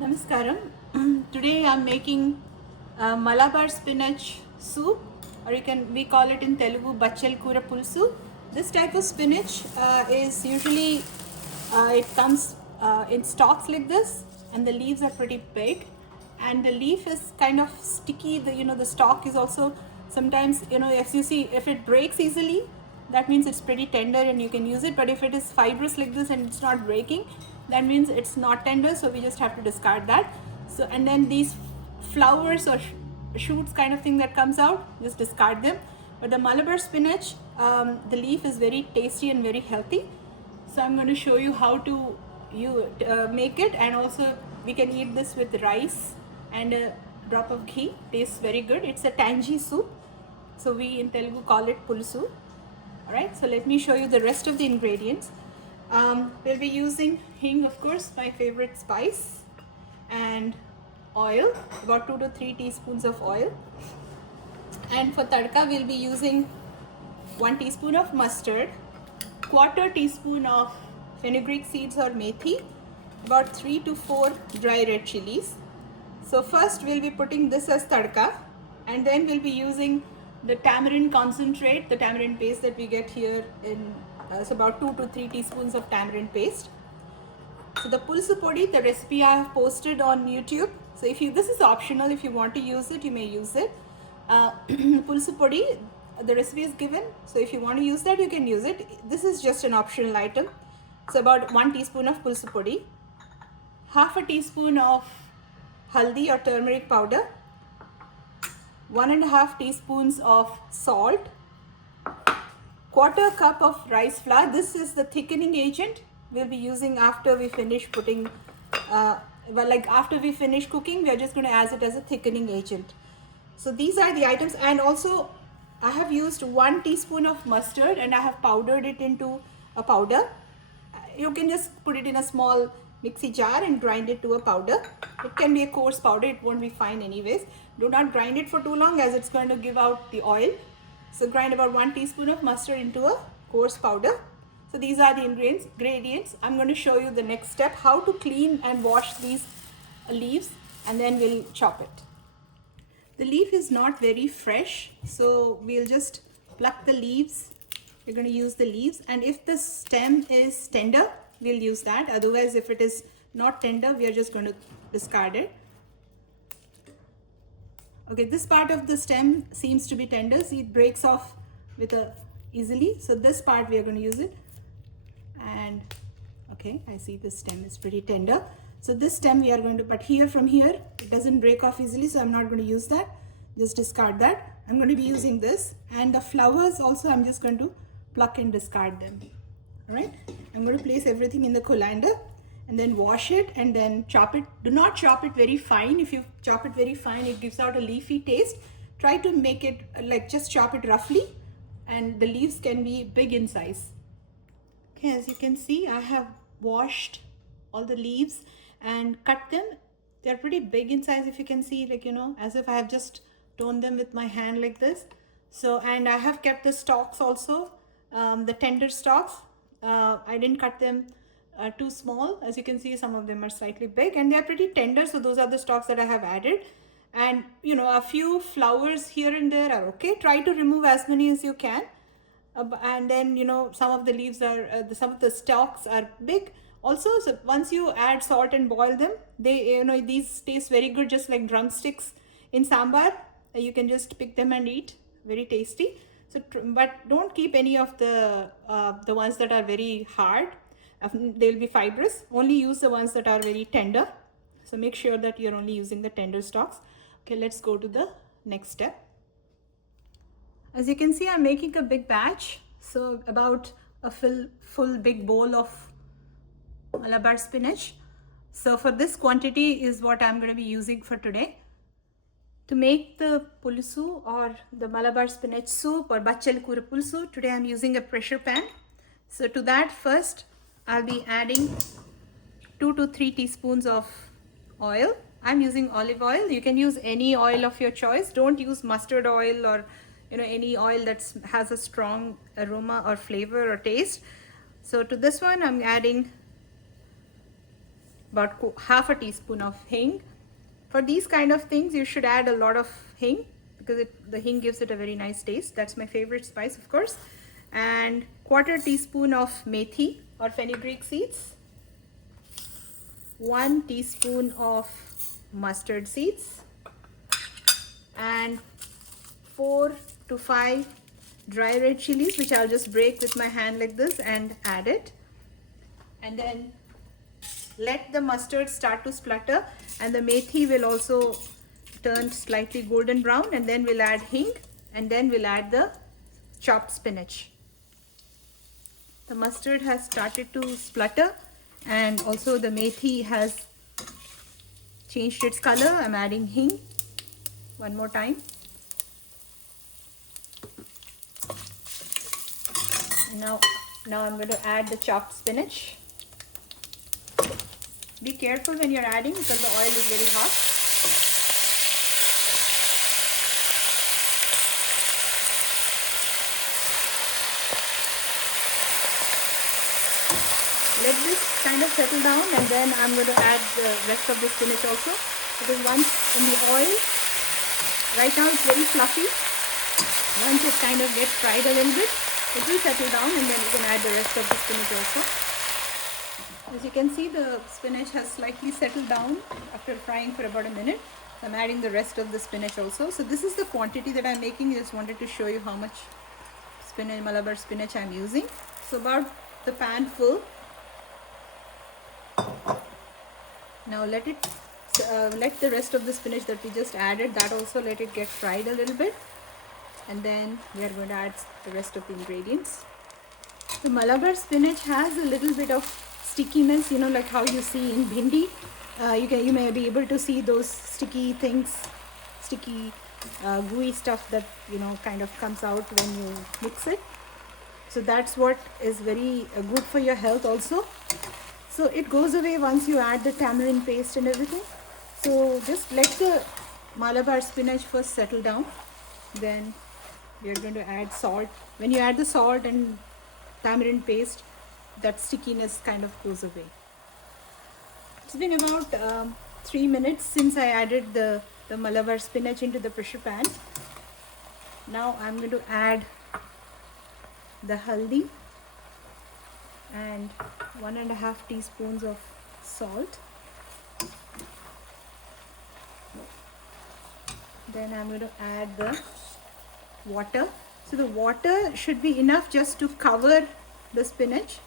Namaskaram. Today I'm making Malabar spinach soup, or we call it in Telugu Pulusu. This type of spinach is usually it comes in stalks like this, and the leaves are pretty big, and the leaf is kind of sticky. The stalk is also sometimes, as you see, if it breaks easily, that means it's pretty tender and you can use it. But if it is fibrous like this and it's not breaking, that means it's not tender, so we just have to discard that. So, and then these flowers or shoots kind of thing that comes out, just discard them. But the Malabar spinach, the leaf is very tasty and very healthy. So I'm going to show you how to make it, and also we can eat this with rice and a drop of ghee. Tastes very good. It's a tangy soup, so we in Telugu call it Pulusu. Alright, so let me show you the rest of the ingredients. We'll be using hing, of course, my favorite spice, and oil, about 2 to 3 teaspoons of oil. And for tadka, we'll be using 1 teaspoon of mustard, quarter teaspoon of fenugreek seeds or methi, about 3 to 4 dry red chilies. So first we'll be putting this as tadka, and then we'll be using the tamarind concentrate, the tamarind paste that we get here in it's about 2 to 3 teaspoons of tamarind paste. So the pulsu podi, the recipe I have posted on YouTube. So this is optional. If you want to use it, you may use it. Pulsu podi, the recipe is given. So if you want to use that, you can use it. This is just an optional item. So about 1 teaspoon of pulsu podi, half a teaspoon of haldi or turmeric powder, 1.5 teaspoons of salt, quarter cup of rice flour. This is the thickening agent we'll be using after we finish putting, after we finish cooking, we are just going to add it as a thickening agent. So these are the items, and also I have used 1 teaspoon of mustard and I have powdered it into a powder. You can just put it in a small mixie jar and grind it to a powder. It can be a coarse powder, it won't be fine anyways. Do not grind it for too long, as it's going to give out the oil. So grind about 1 teaspoon of mustard into a coarse powder. So these are the ingredients. I'm going to show you the next step, how to clean and wash these leaves, and then we'll chop it. The leaf is not very fresh, so we'll just pluck the leaves. We're going to use the leaves, and if the stem is tender, we'll use that. Otherwise, if it is not tender, we are just going to discard it. Okay, this part of the stem seems to be tender. See, it breaks off easily. So this part we are going to use it. And okay, I see the stem is pretty tender. So this stem we are going to, but from here, it doesn't break off easily. So I'm not going to use that. Just discard that. I'm going to be using this. And the flowers also, I'm just going to pluck and discard them. All right. I'm going to place everything in the colander and then wash it and then chop it. Do not chop it very fine. If you chop it very fine, it gives out a leafy taste. Try to make it just chop it roughly, and the leaves can be big in size. Okay, as you can see, I have washed all the leaves and cut them. They're pretty big in size, if you can see, as if I have just torn them with my hand like this. So, and I have kept the stalks also, the tender stalks. I didn't cut them too small. As you can see, some of them are slightly big and they're pretty tender. So those are the stalks that I have added. And a few flowers here and there are okay. Try to remove as many as you can. And then some of the leaves are some of the stalks are big also. So once you add salt and boil them, they these taste very good, just like drumsticks in sambar. You can just pick them and eat, very tasty. So but don't keep any of the ones that are very hard. They'll be fibrous. Only use the ones that are very tender. So make sure that you're only using the tender stalks. Okay, let's go to the next step. As you can see, I'm making a big batch. So about a full big bowl of Malabar spinach. So for this quantity is what I'm going to be using for today. To make the pulusu or the Malabar spinach soup or Bachali pulusu, today I'm using a pressure pan. So to that, first I'll be adding 2 to 3 teaspoons of oil. I'm using olive oil. You can use any oil of your choice. Don't use mustard oil or any oil that has a strong aroma or flavor or taste. So to this one, I'm adding about half a teaspoon of hing. For these kind of things, you should add a lot of hing because the hing gives it a very nice taste. That's my favorite spice, of course. And quarter teaspoon of methi or fenugreek seeds. 1 teaspoon of mustard seeds. And 4 to 5 dry red chilies, which I'll just break with my hand like this and add it. And then let the mustard start to splutter, and the methi will also turn slightly golden brown, and then we'll add hing, and then we'll add the chopped spinach. The mustard has started to splutter, and also the methi has changed its color. I'm adding hing one more time. Now I'm going to add the chopped spinach. Be careful when you're adding because the oil is very hot. Let this kind of settle down, and then I'm going to add the rest of the spinach also, because once in the oil, right now it's very fluffy. Once it kind of gets fried a little bit, it will settle down, and then you can add the rest of the spinach also. As you can see, the spinach has slightly settled down after frying for about a minute. So I'm adding the rest of the spinach also. So this is the quantity that I'm making. I just wanted to show you how much spinach, Malabar spinach I'm using. So about the pan full. Now let the rest of the spinach that we just added, that also let it get fried a little bit. And then we are going to add the rest of the ingredients. The Malabar spinach has a little bit of stickiness, you know, like how you see in bhindi. You may be able to see those sticky things, gooey stuff that, you know, kind of comes out when you mix it. So that's what is very good for your health also. So it goes away once you add the tamarind paste and everything. So just let the Malabar spinach first settle down. Then we are going to add salt. When you add the salt and tamarind paste, that stickiness kind of goes away. It's been about 3 minutes since I added the Malabar spinach into the pressure pan. Now I'm going to add the haldi and 1.5 teaspoons of salt. Then I'm going to add the water. So the water should be enough just to cover the spinach.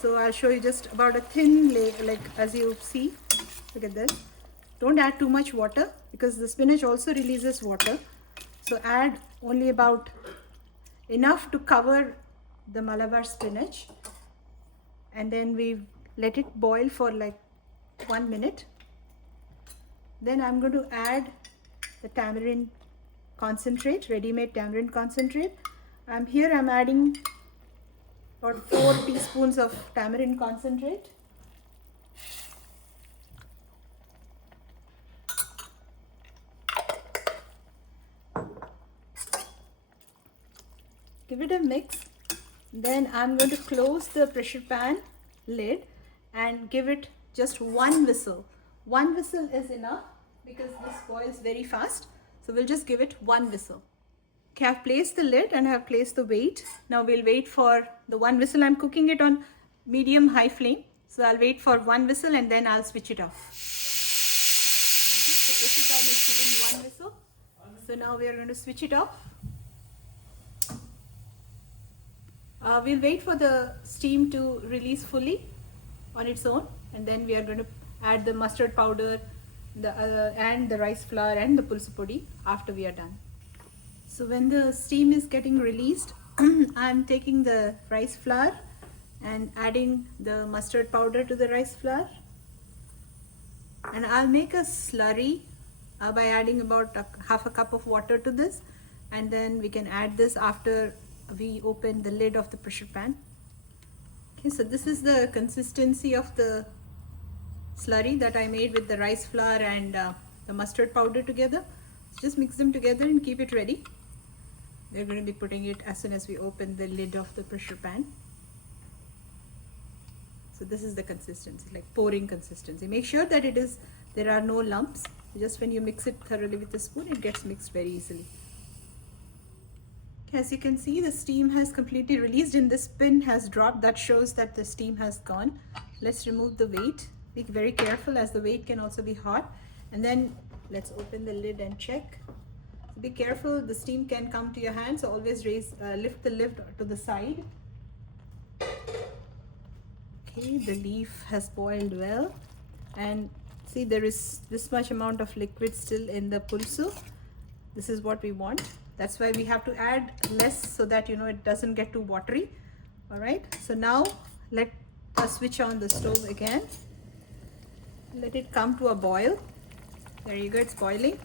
So I'll show you just about a thin layer, like as you see. Look at this. Don't add too much water because the spinach also releases water. So add only about enough to cover the Malabar spinach, and then we let it boil for like 1 minute. Then I'm going to add the tamarind concentrate, ready-made tamarind concentrate. I'm adding about 4 teaspoons of tamarind concentrate. Give it a mix. Then I'm going to close the pressure pan lid and give it just 1 whistle. 1 whistle is enough because this boils very fast. So we'll just give it 1 whistle. Okay, I've placed the lid and I've placed the weight. Now we'll wait for the 1 whistle. I'm cooking it on medium-high flame. So I'll wait for 1 whistle and then I'll switch it off. Okay, the pressure pan is giving 1 whistle. So now we are going to switch it off. We'll wait for the steam to release fully on its own, and then we are going to add the mustard powder and the rice flour and the pulsu podi after we are done. So when the steam is getting released, I'm taking the rice flour and adding the mustard powder to the rice flour, and I'll make a slurry by adding about half a cup of water to this, and then we can add this after we open the lid of the pressure pan. Okay, so this is the consistency of the slurry that I made with the rice flour and the mustard powder together. So just mix them together and keep it ready. We're going to be putting it as soon as we open the lid of the pressure pan. So this is the consistency, like pouring consistency. Make sure that there are no lumps. Just when you mix it thoroughly with a spoon, it gets mixed very easily. As you can see, the steam has completely released and this pin has dropped. That shows that the steam has gone. Let's remove the weight. Be very careful as the weight can also be hot. And then let's open the lid and check. Be careful, the steam can come to your hand, so always lift the lid to the side. Okay, the leaf has boiled well, and see there is this much amount of liquid still in the pulusu. This is what we want. That's why we have to add less so that it doesn't get too watery. All right, so now let us switch on the stove again. Let it come to a boil. There you go, it's boiling.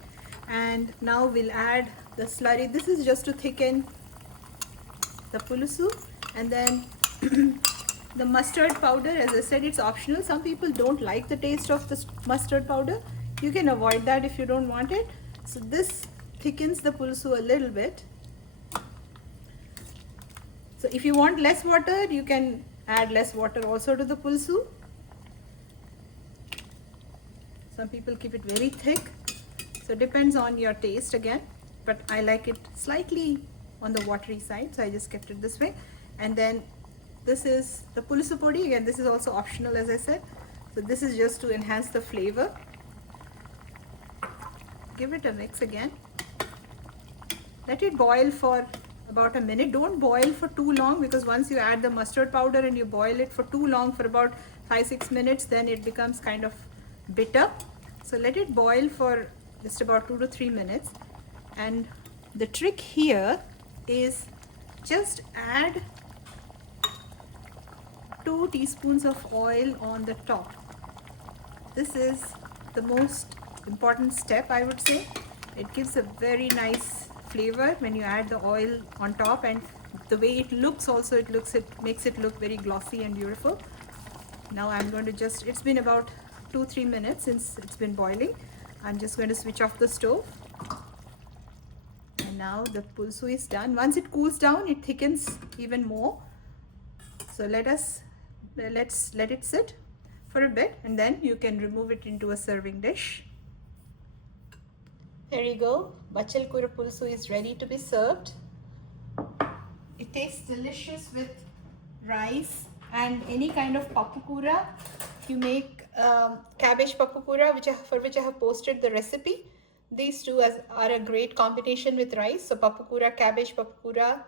And now we'll add the slurry. This is just to thicken the pulusu. And then the mustard powder, as I said, it's optional. Some people don't like the taste of the mustard powder. You can avoid that if you don't want it. So this thickens the pulusu a little bit. So if you want less water, you can add less water also to the pulusu. Some people keep it very thick. So it depends on your taste again, but I like it slightly on the watery side, so I just kept it this way. And then this is the pulusu podi. Again, this is also optional, as I said. So this is just to enhance the flavor. Give it a mix again. Let it boil for about a minute. Don't boil for too long, because once you add the mustard powder and you boil it for too long, for about 5-6 minutes, then it becomes kind of bitter. So let it boil for just about 2 to 3 minutes. And the trick here is just add 2 teaspoons of oil on the top. This is the most important step, I would say. It gives a very nice flavor when you add the oil on top, and the way it looks also, it makes it look very glossy and beautiful. Now I'm going to it's been about 2-3 minutes since it's been boiling. I'm just going to switch off the stove. And now the pulusu is done. Once it cools down, it thickens even more. So let's let it sit for a bit, and then you can remove it into a serving dish. There you go. Bachal kura pulusu is ready to be served. It tastes delicious with rice and any kind of papukura. You make cabbage papukura, for which I have posted the recipe. These two are a great combination with rice. So papukura, cabbage papukura,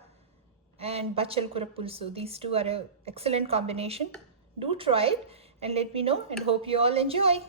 and bachal kura pulusu. These two are an excellent combination. Do try it and let me know, and hope you all enjoy.